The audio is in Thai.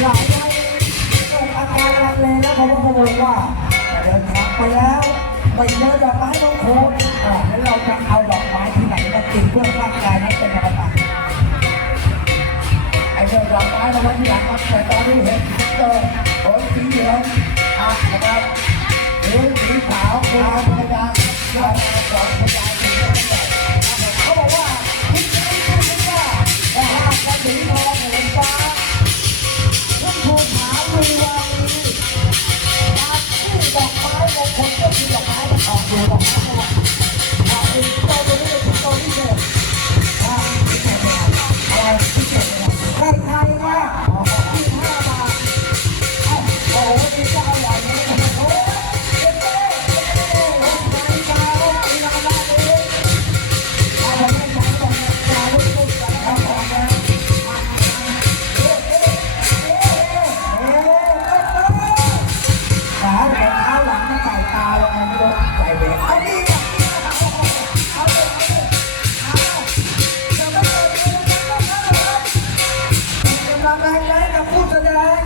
Right. มืองว่าเดินทางไปแล้วไปเจอดอกไม้มงคลแล้วเราจะเอาดอกไม้ที่ไหนมากินเพื่อร่างกายนั้นเป็นอะไรไอ้เรื่อดอกไม้เราไว้ที่หลังครับแต่ตอนนี้เห็นเจอโอ้สีเหลืองอะนะครับหรือสีขาวครับ ใครใครว่า แรงไว้กับผู้แสดง